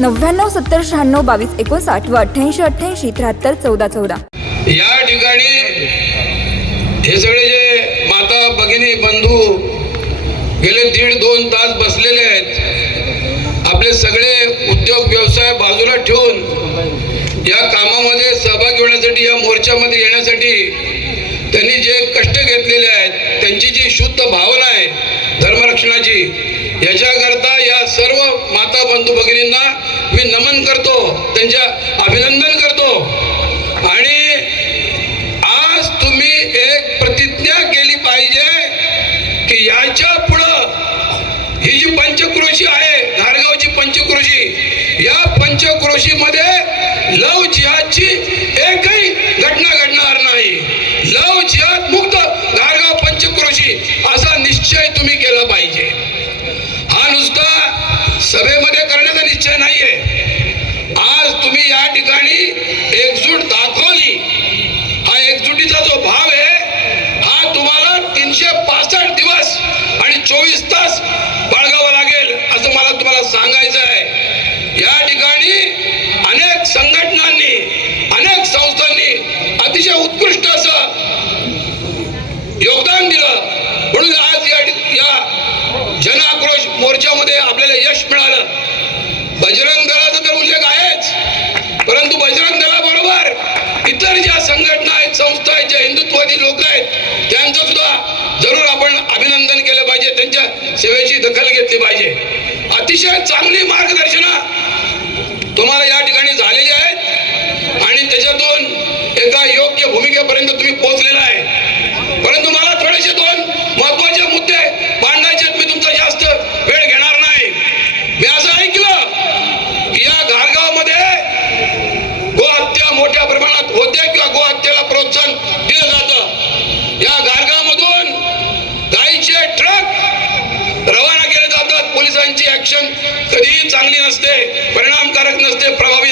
नव्याण्णव सत्तर शहाण्णव बावीस एकोणसाठ व अठ्ठ्याऐंशी अठ्ठ्याऐंशी त्र्याहत्तर चौदा चौदा. या ठिकाणी हे सगळे जे माता भगिनी बंधू गेले दीड दोन तास बसलेले आहेत. आपले सगळे उद्योग व्यवसाय बाजूला ठेवून या कामामध्ये सहभागी होण्यासाठी या मोर्चामध्ये येण्यासाठी त्यांनी जे कष्ट घेतलेले आहेत त्यांची जी शुद्ध भावना आहे धर्मरक्षणाची. याच्याकरता या सर्व माता बंधू भगिनींना मी नमन करतो त्यांच्या अभिनंदन करतो. आणि आज तुम्ही एक प्रतिज्ञा केली पाहिजे की याच्या पुढं ही जी पंचक्रोशी आहे धारगावची पंचक्रोशी या पंचक्रोशीमध्ये लव जिहादची एकही घटना घडणार नाही लव जिहाद मुक्त धारगाव पंचक्रोशी असा निश्चय तुम्ही केला पाहिजे हा नुसता सभेमध्ये करण्याचा निश्चय नाहीये आज तुम्ही या ठिकाणी एकजूट दाखवली हा एकजुटीचा जो भाव आहे हा तुम्हाला तीनशे पासष्ट दिवस आणि चोवीस तास बाळगावा लागेल असं मला तुम्हाला सांगायचं आहे या ठिकाणी अनेक संघटनांनी अनेक संस्थांनी अतिशय उत्कृष्ट असं योगदान दिलं म्हणून आज या या जन आक्रोश मोर्चामध्ये आपल्याला यश मिळालं. बजरंग दलाचा तर उल्लेख आहेच. परंतु बजरंग दलाबरोबर इतर ज्या संघटना आहेत संस्था आहेत ज्या हिंदुत्वादी लोक आहेत त्यांचं सुद्धा जरूर आपण अभिनंदन केलं पाहिजे. त्यांच्या सेवेची दखल घेतली पाहिजे. अतिशय चांगली मार्गदर्शना तुम्हाला या चांगली नसते परिणामकारक नसते प्रभावी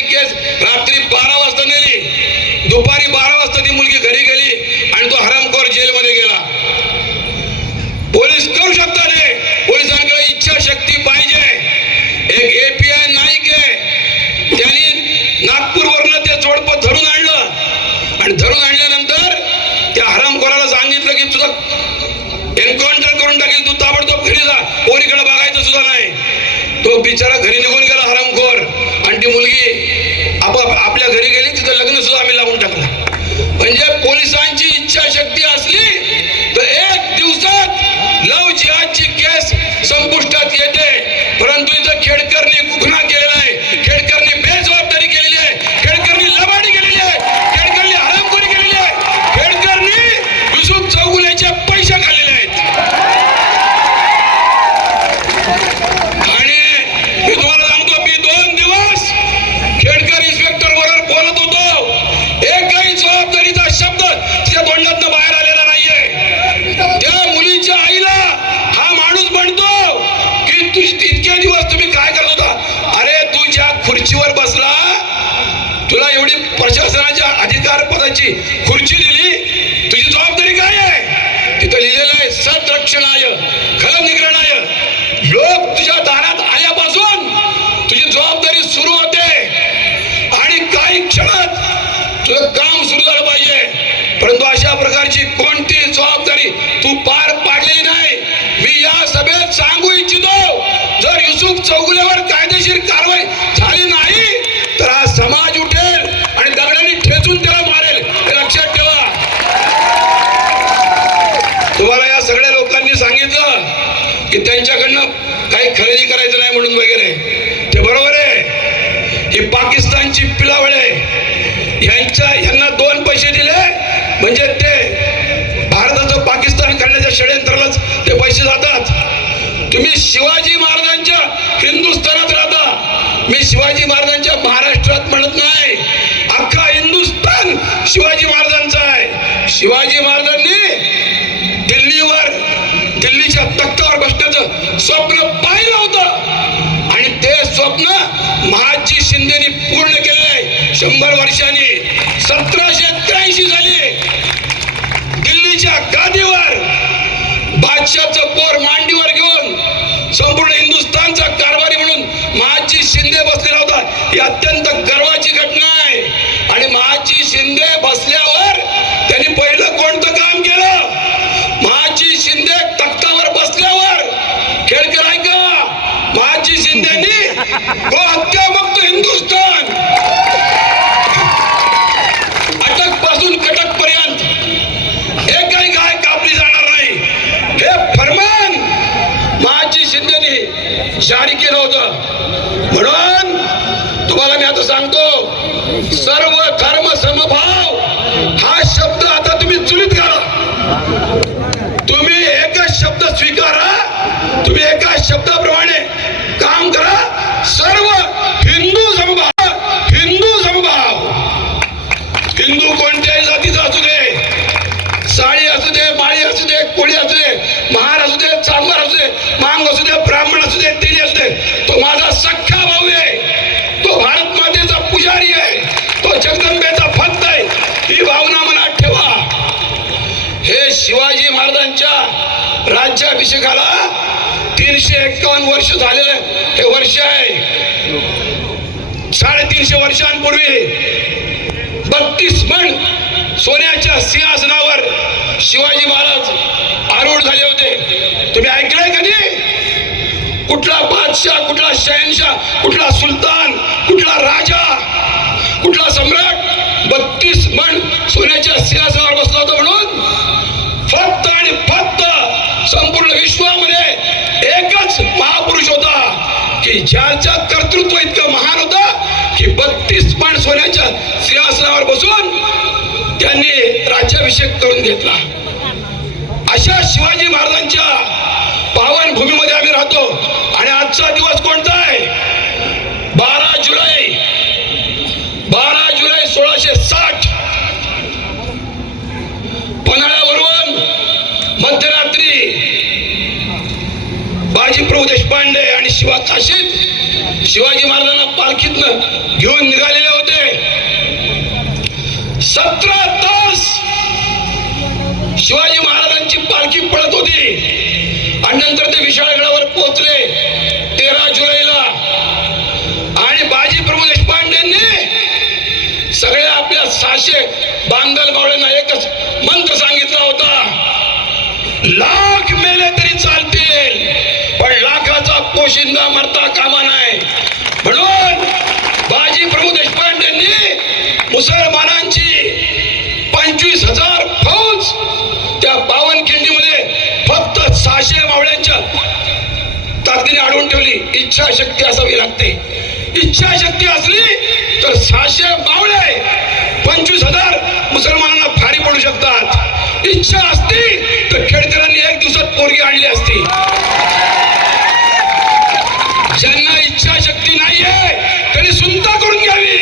लव केस रात्री बारा वाजता नेली. दुपारी बारा वाजता ती मुलगी घरी गेली आणि तो हरामखोर जेलमध्ये गेला. पोलीस करू शकता रे पोलिसांकडे इच्छा शक्ती पाहिजे. एक एपीआय नाईक आहे. त्यांनी नागपूरवरनं ते जोडपं धरून आणलं. आणि धरून आणल्यानंतर त्या हरामखोराला सांगितलं की तुझं एन्काउंटर करून टाकेल. तू ताबडतोब घरी जा. पोरीकडे बघायचं सुद्धा नाही. तो बिचारा घरी इतके दिवस तुम्ही काय करत होता? अरे तू ज्या खुर्चीवर बसला तुला एवढी प्रशासनाच्या अधिकार पदाची खुर्ची दिली तुझी जबाबदारी काय आहे? तिथं लिहिलेलं आहे संरक्षणाय खल निग्रहणाय लोक तुझ्या दारात आल्यापासून तुझी जबाबदारी सुरू होते. आणि काही क्षणात तुझं काम सुरू झालं पाहिजे. परंतु अशा प्रकारची कोणती जबाबदारी तू पा चूक चौगुल्यावर कायदेशीर कारवाई मी शिवाजी महाराजांच्या महाराष्ट्रात म्हणत नाही. अख्खा हिंदुस्थान शिवाजी महाराजांचा आहे. शिवाजी महाराजांनी दिल्लीवर दिल्लीच्या तख्तावर बसण्याचं स्वप्न पाहिलं होतं आणि ते स्वप्न महाजी शिंदेनी पूर्ण केलेलं आहे शंभर वर्षांनी सतराशे त्र्याऐंशी साली दिल्लीच्या गादीवर बादशाचं पोर मांडीवर घेऊन संपूर्ण हिंदुस्थानचा कारभारी म्हणून महाजी शिंदे बसलेला होता ही अत्यंत गर्वाची घटना आहे. आणि महाजी शिंदे बसल्यावर त्यांनी पहिलं कोणतं काम केलं? महाजी शिंदे तख्तावर बसल्यावर. खेळकर ऐका महाजी शिंदेनी हत्यामुक्त हिंदुस्थान. अटकपासून कटक पर्यंत एकही गाय कापली जाणार नाही. हे फरमान महाजी शिंदेनी जारी केलं होतं. तुम्हाला मी आता सांगतो सर्व धर्म समभाव हा शब्द आता तुम्ही चुलीत घाला. तुम्ही एकच शब्द स्वीकारा तुम्ही एका शब्दाप्रमाणे काम करा सर्व महाराजांच्या अभिषेकाला तीनशे एक्कावन्न वर्ष झालेलं हे वर्ष आहे. साडेतीनशे वर्षांपूर्वी बत्तीस मण सोन्याच्या सिंहासनावर शिवाजी महाराज आरूढ झाले होते. तुम्ही ऐकलंय कधी कुठला बादशाह कुठला शहनशाह कुठला सुलतान कुठला राजा कुठला सम्राट बत्तीस मण सोन्याच्या सिंहासनावर बसला होता. की ज्याचं कर्तृत्व इतकं महान होतं की बत्तीस पाण सोन्याच्या सिंहासनावर बसून त्यांनी राज्याभिषेक करून घेतला. अशा शिवाजी महाराजांच्या पावन भूमीमध्ये आम्ही राहतो. आणि आजचा दिवस कोणता? शिवा काशीत शिवाजी महाराजांना पालखीतनं घेऊन निघालेले होते. सतरा तास शिवाजी महाराजांची पालखी पळत होती. आणि नंतर ते विशाळगडावर पोहोचले तेरा जुलैला. आणि बाजी प्रभू देशपांडेंनी सगळ्या आपल्या सहाशे बांधल मावळ्यांना एकच मंत्र सांगितला होता लाख मेले तरी चालतील. पोशिंदा मरता कामा नाही म्हणून बाजी प्रभू देशपांडेंनी मुसलमानांची पंचवीस हजार फौज त्या पावनखिंडीमध्ये फक्त सहाशे मावळ्यांच्या ताकदीने अडवून ठेवली. इच्छाशक्ती असावी लागते. इच्छाशक्ती असली तर सहाशे मावळे पंचवीस हजार मुसलमानांना फारी पडू शकतात. इच्छा असती तर खेडकरांनी एक दिवसात पोरगी आणली असती ज्यांना इच्छाशक्ती नाहीये त्यांनी सुनता करून घ्यावी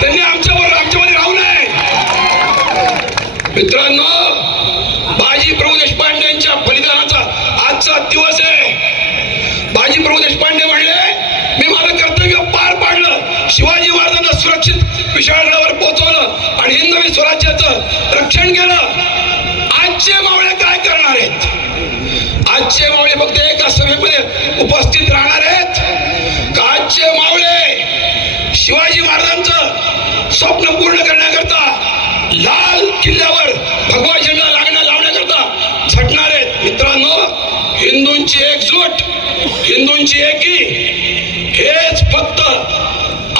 त्यांनी आमच्यावर आमच्यामध्ये राहू नये मित्रांनो बाजी प्रभू देशपांडेंच्या बलिदानाचा आजचा दिवस आहे. बाजी प्रभू देशपांडे म्हणले मी माझं कर्तव्य पार पाडलं. शिवाजी महाराजांना सुरक्षित विशाळगडावर पोहोचवलं आणि हिंदवी स्वराज्याचं रक्षण केलं. आजचे मावळे काय करणार आहेत? आजचे मावळे फक्त एका सभेमध्ये उपस्थित राहणार आहेत. का आजचे मावळे? शिवाजी महाराजांचं स्वप्न पूर्ण करणार हिंदूंची एकी हेच फक्त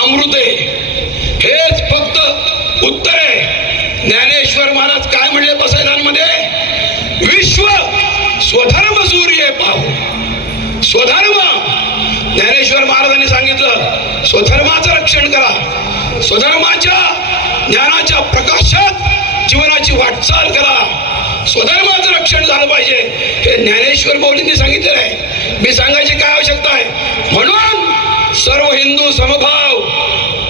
अमृत आहे. हेच फक्त उत्तर आहे. ज्ञानेश्वर महाराज काय म्हणले बसैलांमध्ये? विश्व स्वधर्म सूर्य पाहू. स्वधर्म. ज्ञानेश्वर महाराजांनी सांगितलं स्वधर्माचं रक्षण करा. स्वधर्माच्या ज्ञानाच्या प्रकाशात जीवनाची वाटचाल करा. स्वधर्माचं रक्षण झालं पाहिजे. हे ज्ञानेश्वर मौलींनी सांगितलेलं आहे. मी सांगायची काय आवश्यकता आहे? म्हणून सर्व हिंदू समभाव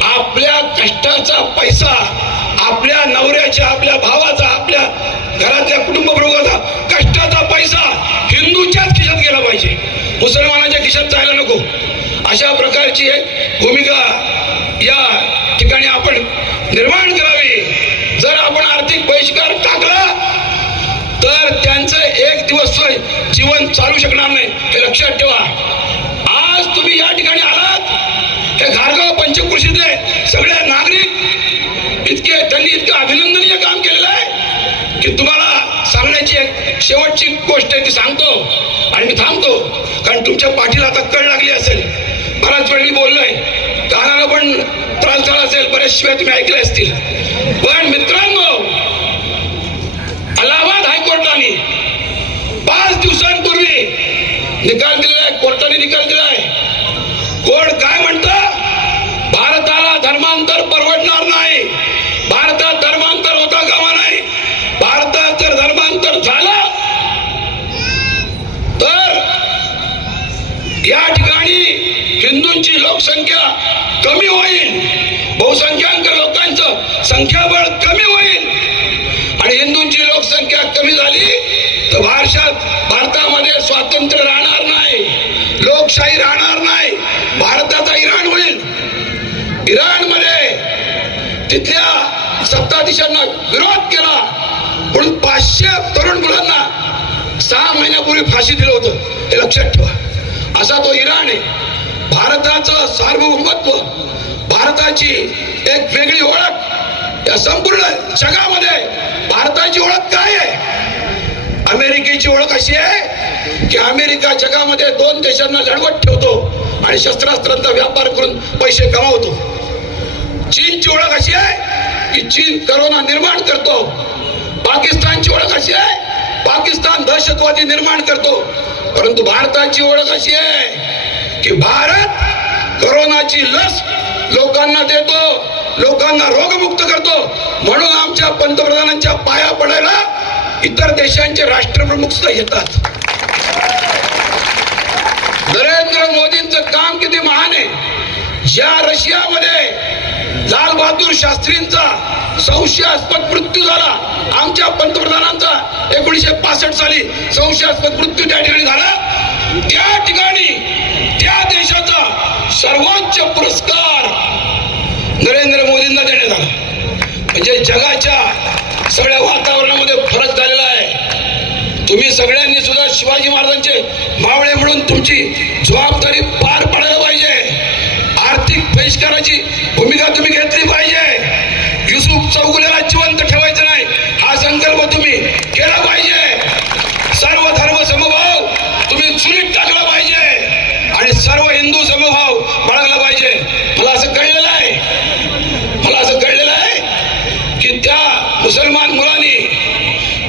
आपल्या कष्टाचा पैसा आपल्या नवऱ्याच्या आपल्या भावाचा आपल्या घरातल्या कुटुंब प्रमुखाचा कष्टाचा पैसा हिंदूच्याच खिशात गेला पाहिजे. मुसलमानाच्या खिशात जायला नको. अशा प्रकारची भूमिका या ठिकाणी आपण निर्माण करावी. जीवन चालू शकणार नाही हे लक्षात ठेवा. आज तुम्ही या ठिकाणी आलात हे घारगाव पंचकृषीतले सगळे नागरिक इतके त्यांनी इतकं अभिनंदनीय काम केलेलं आहे की तुम्हाला सांगण्याची एक शेवटची गोष्ट आहे ती सांगतो आणि मी थांबतो कारण तुमच्या पाठीला आता कळ लागली असेल. बराच वेळ मी बोललोय कानाला पण त्रास झाला असेल बरेच शिवाय तुम्ही ऐकले असतील. पण मित्रांनो अलाहाबाद हायकोर्टाने पाच दिवसात निकाल दिलेला आहे कोर्टाने निकाल दिला आहे कोर्ट काय म्हणत? भारताला धर्मांतर परवडणार नाही. भारतात धर्मांतर होता कामा नाही. भारतात जर धर्मांतर झालं तर या ठिकाणी हिंदूंची लोकसंख्या कमी होईल. बहुसंख्याक लोकांचं संख्याबळ कमी होईल. आणि हिंदूंची लोकसंख्या कमी झाली तर भारतात भारतामध्ये स्वातंत्र्य इराणमध्ये तिथल्या सत्ताधीशांना विरोध केला. म्हणून पाचशे तरुण मुलांना सहा महिन्यापूर्वी फाशी दिलं होतं. हे लक्षात ठेवा. असा तो इराण आहे. भारताचं सार्वभौमत्व भारताची एक वेगळी ओळख या संपूर्ण जगामध्ये भारताची ओळख काय आहे? अमेरिकेची ओळख अशी आहे की अमेरिका जगामध्ये दोन देशांना लढवत ठेवतो आणि शस्त्रास्त्रांचा व्यापार करून पैसे कमावतो. चीनची ओळख अशी आहे की चीन करोना निर्माण करतो. पाकिस्तानची ओळख अशी आहे पाकिस्तान दहशतवादी निर्माण करतो. परंतु भारताची ओळख अशी आहे की भारत करोनाची लस लोकांना देतो लोकांना रोगमुक्त करतो. म्हणून आमच्या पंतप्रधानांच्या पाया पडायला इतर देशांचे राष्ट्रप्रमुख सुद्धा येतात. नरेंद्र मोदींचं काम किती महान आहे. ज्या रशियामध्ये लाल बहादूर शास्त्रींचा संशयास्पद मृत्यू झाला. आमच्या पंतप्रधानांचा एकोणीशे पासष्ट साली संशयास्पद मृत्यू त्या ठिकाणी झाला. त्या ठिकाणी त्या देशाचा सर्वोच्च पुरस्कार नरेंद्र मोदींना देण्यात आला. म्हणजे जगाच्या सगळ्या वातावरणामध्ये फरक झालेला आहे. तुम्ही सगळ्यांनी सुद्धा शिवाजी महाराजांचे मावळे म्हणून तुमची जबाबदारी बहिष्काराची भूमिका तुम्ही घेतली पाहिजे. युसुफ चौगुल्याला जिवंत ठेवायचं नाही. हा संकल्प तुम्ही केला पाहिजे. सर्व धर्म समभाव तुम्ही चुलीत टाकला पाहिजे. आणि सर्व हिंदू समभाव बाळगला पाहिजे. मला असं कळलेलं आहे. मला असं कळलेलं आहे की त्या मुसलमान मुलांनी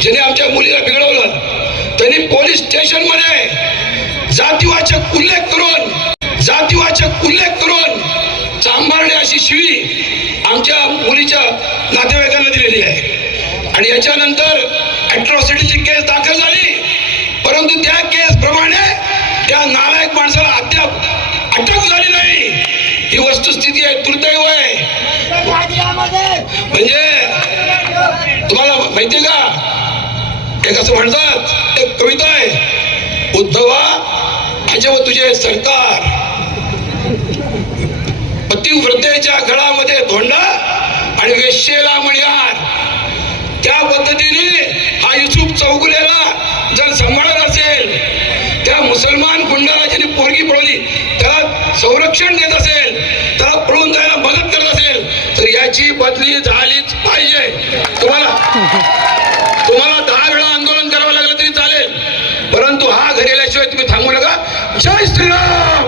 ज्याने आमच्या मुलीला बिघडवलं त्यांनी पोलीस स्टेशनमध्ये जातीवाचक उल्लेख करून जातीवाचक उल्लेख करून चांभारणे अशी शिवी आमच्या मुलीच्या नातेवाईकांना दिलेली आहे. आणि याच्यानंतर अॅट्रॉसिटीची केस दाखल झाली. परंतु त्या केस प्रमाणे त्या नालायक माणसाला अद्याप अटक झाली नाही. ही वस्तुस्थिती आहे दुर्दैव आहे. म्हणजे तुम्हाला माहितीये का? एक असं म्हणतात एक कविता आहे उद्धवा अजव तुझे सरकार. पतिव्रतेच्या गळामध्ये धोंडा आणि वेश्येला मणिहार. पद्धतीने हा युसुफ चौगुलेला जर सांभाळत असेल त्या मुसलमान गुंडाला पोरगी पळवली त्याला संरक्षण देत असेल त्याला पळून जायला मदत करत असेल तर याची बदली झालीच पाहिजे. तुम्हाला दहा वेळा आंदोलन करावं लागलं तरी चालेल परंतु हा घरी आल्याशिवाय तुम्ही थांबू नका जय श्रीराम